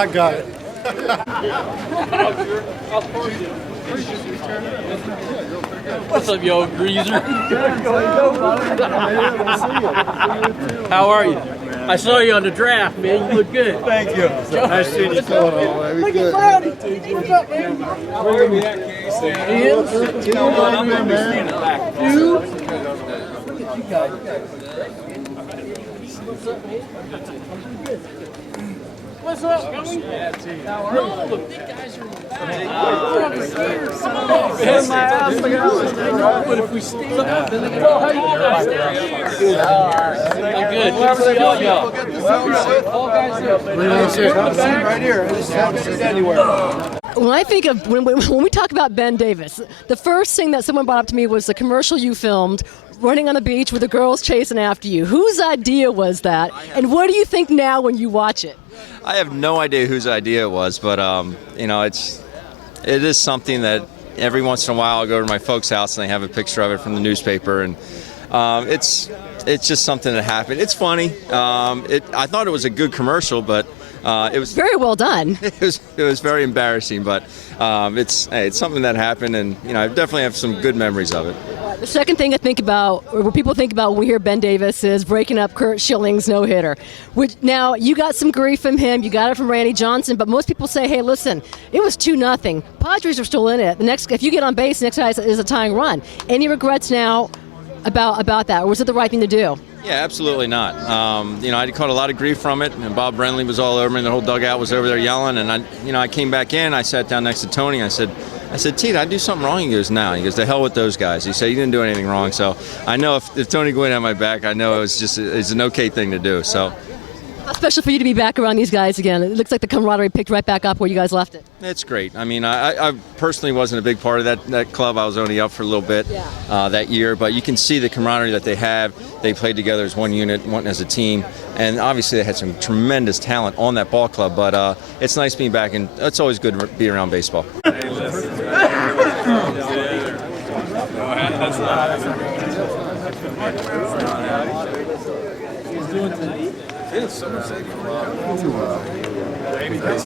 I got it. What's up, yo, greaser? How are you? I saw you on the draft, man. You look good. Thank you. Nice seeing you. Look at Marty. What's up, man? Bring me that case. Ian? You? Look at you guys. What's up, man? What's up, Joey? No, the big guys are in the back. Over here. Come on. But if we stand up, then they can all hang out down here. I'm good. Good to see all y'all. All guys here. Right here. I just haven't seen anywhere. When I think of when we talk about Ben Davis, the first thing that someone brought up to me was the commercial you filmed running on the beach with the girls chasing after you. Whose idea was that? And what do you think now when you watch it? I have no idea whose idea it was, but you know, it is something that every once in a while I go to my folks' house and they have a picture of it from the newspaper, and it's just something that happened. It's funny. I thought it was a good commercial, but it was very well done. It was very embarrassing, but it's something that happened, and you know, I definitely have some good memories of it. The second thing I think about, or what people think about when we hear Ben Davis, is breaking up Kurt Schilling's no-hitter. Which now you got some grief from him, you got it from Randy Johnson, but most people say, hey, listen, it was 2-0. Padres are still in it. The next, if you get on base, next guy is a tying run. Any regrets now about that, or was it the right thing to do? Yeah, absolutely not. You know, I caught a lot of grief from it, and Bob Brenly was all over me. The whole dugout was over there yelling, and I came back in. I sat down next to Tony. I said, T, did I do something wrong? He goes, no. He goes, the hell with those guys. He said, you didn't do anything wrong. So I know if Tony Gwynn had my back, I know it's an okay thing to do. So. How special for you to be back around these guys again? It looks like the camaraderie picked right back up where you guys left it. It's great. I mean, I personally wasn't a big part of that club. I was only up for a little bit that year, but you can see the camaraderie that they have. They played together as one unit, one as a team, and obviously they had some tremendous talent on that ball club, but it's nice being back, and it's always good to be around baseball. Yes, someone said you were That's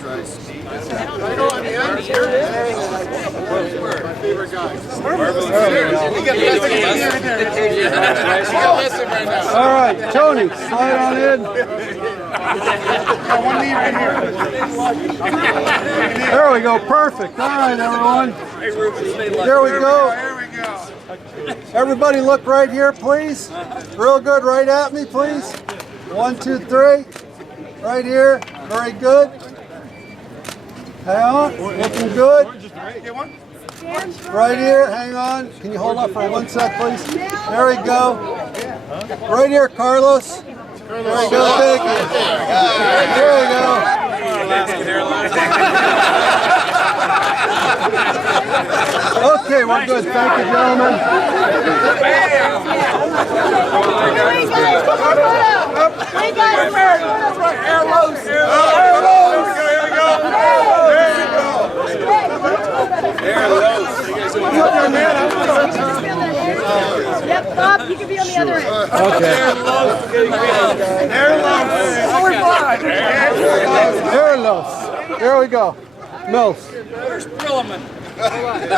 right. I know, I mean, I'm here. My favorite guy. All right, Tony, slide on in. One knee right here. There we go, perfect. All right, everyone. There we go. Everybody look right here, please. Real good, right at me, please. 1, 2, 3. Right here, very good. Hang on, looking good. Right here, hang on. Can you hold up for 1 sec, please? There we go. Right here, Carlos. There we go, thank you. There we go. Okay, we're good. Thank you, gentlemen. Air loose. Air loose. Here we go. Air loose. Yep, Bob, you can be on the other end. Okay. Air loose. Oh, we're fine. Air loose. There we go. Mills. Where's Brilliman?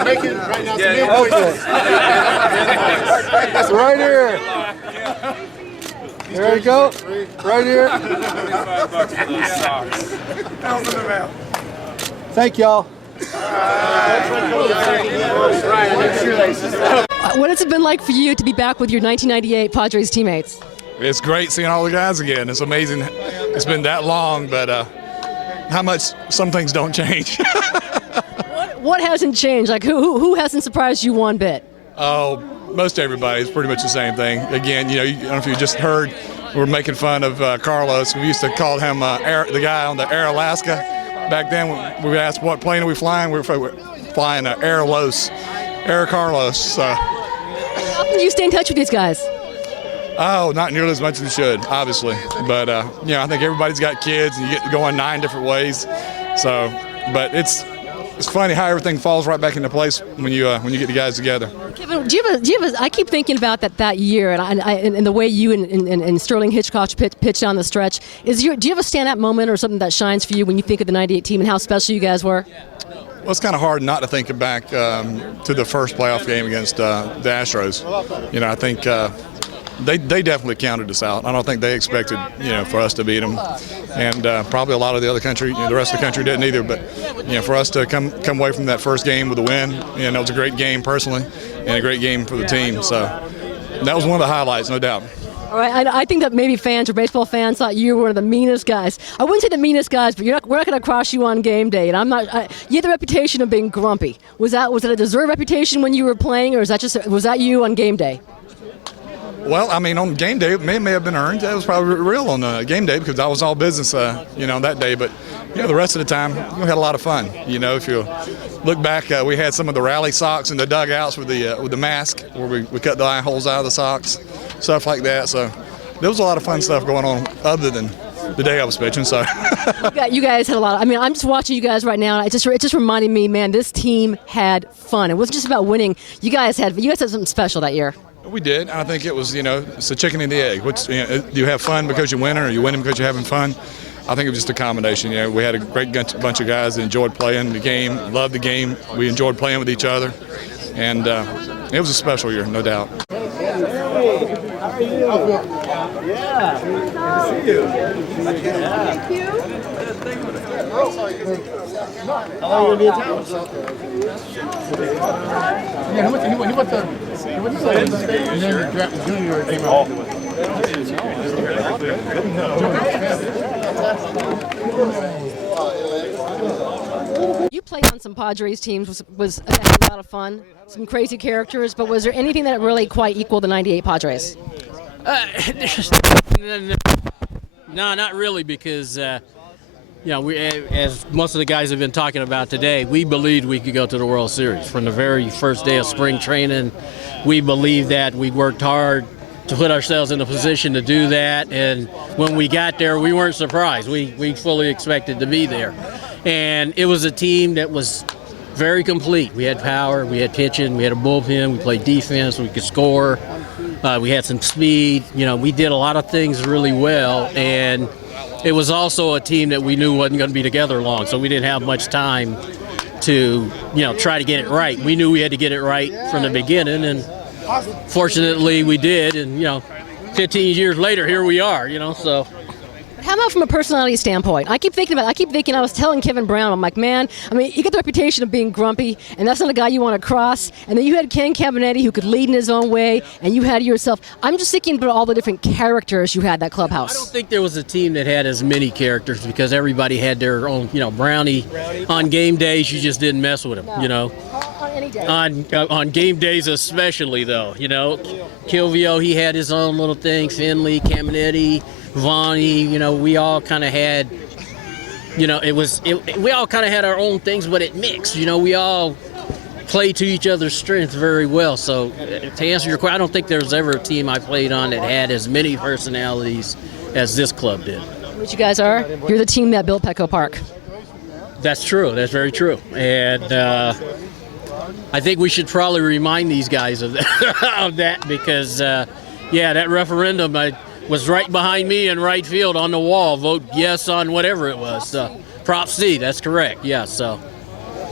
Making right now. Okay. Right here. There you go. Right here. Thank y'all. What has it been like for you to be back with your 1998 Padres teammates? It's great seeing all the guys again. It's amazing. It's been that long, but how much some things don't change. What hasn't changed? Like who hasn't surprised you one bit? Oh, most everybody. It's pretty much the same thing. Again, you know, I don't know if you just heard, we're making fun of Carlos. We used to call him the guy on the Air Alaska. Back then, when we asked what plane are we flying, we were flying Air Carlos. So. How can you stay in touch with these guys? Oh, not nearly as much as we should, obviously. But, you know, I think everybody's got kids and you get to go in 9 different ways. So, but it's it's funny how everything falls right back into place when you get the guys together. Kevin, do you have I keep thinking about that year and the way you and Sterling Hitchcock pitched down the stretch. Do you have a standout moment or something that shines for you when you think of the '98 team and how special you guys were? Well, it's kind of hard not to think back to the first playoff game against the Astros. I think they definitely counted us out. I don't think they expected, for us to beat them, and probably a lot of the other country, the rest of the country didn't either. But for us to come away from that first game with a win, it was a great game personally, and a great game for the team. So that was one of the highlights, no doubt. All right, I think that maybe fans or baseball fans thought you were one of the meanest guys. I wouldn't say the meanest guys, but we're not going to cross you on game day. And you had the reputation of being grumpy. Was it a deserved reputation when you were playing, or was that you on game day? Well, on game day, it may have been earned. That was probably real on game day because I was all business, that day. But, the rest of the time, we had a lot of fun. If you look back, we had some of the rally socks in the dugouts with the mask where we cut the eye holes out of the socks, stuff like that. So there was a lot of fun stuff going on other than the day I was pitching. So you guys had a lot. I'm just watching you guys right now, and it just reminded me, man, this team had fun. It wasn't just about winning. You guys had something special that year. We did. I think it was, it's the chicken and the egg. Do you have fun because you're winning, or you winning because you're having fun? I think it was just a combination. We had a great bunch of guys that enjoyed playing the game, loved the game. We enjoyed playing with each other, and it was a special year, no doubt. How are you? Yeah. Good to see you. Thank you. How long are you going to be in town? Yeah, he went to and then the draft junior came out. You played on some Padres teams, was a lot of fun, some crazy characters, but was there anything that really quite equaled the '98 Padres? No, not really, because we, as most of the guys have been talking about today, we believed we could go to the World Series from the very first day of spring training. We believed that. We worked hard to put ourselves in a position to do that, and when we got there, we weren't surprised. We fully expected to be there, and it was a team that was very complete. We had power, we had pitching, we had a bullpen, we played defense, we could score, we had some speed. We did a lot of things really well, and it was also a team that we knew wasn't going to be together long, so we didn't have much time to, try to get it right. We knew we had to get it right from the beginning, and fortunately we did, and 15 years later, here we are, so. How about from a personality standpoint? I keep thinking, I was telling Kevin Brown, I'm like, man, you get the reputation of being grumpy, and that's not a guy you want to cross. And then you had Ken Cabinetti, who could lead in his own way, and you had yourself. I'm just thinking about all the different characters you had that clubhouse. I don't think there was a team that had as many characters because everybody had their own, Brownie. On game days, you just didn't mess with him, On any day. On game days especially, though, Kilvio, he had his own little thing, Finley, Cabinetti, Vonnie, we all kind of had, we all kind of had our own things, but it mixed. We all played to each other's strengths very well. So to answer your question, I don't think there's ever a team I played on that had as many personalities as this club did. What you guys are? You're the team that built Petco Park. That's true. That's very true. And I think we should probably remind these guys of that because, that referendum, was right behind me in right field on the wall. Vote yes on whatever it was. Prop C, that's correct. Yeah, so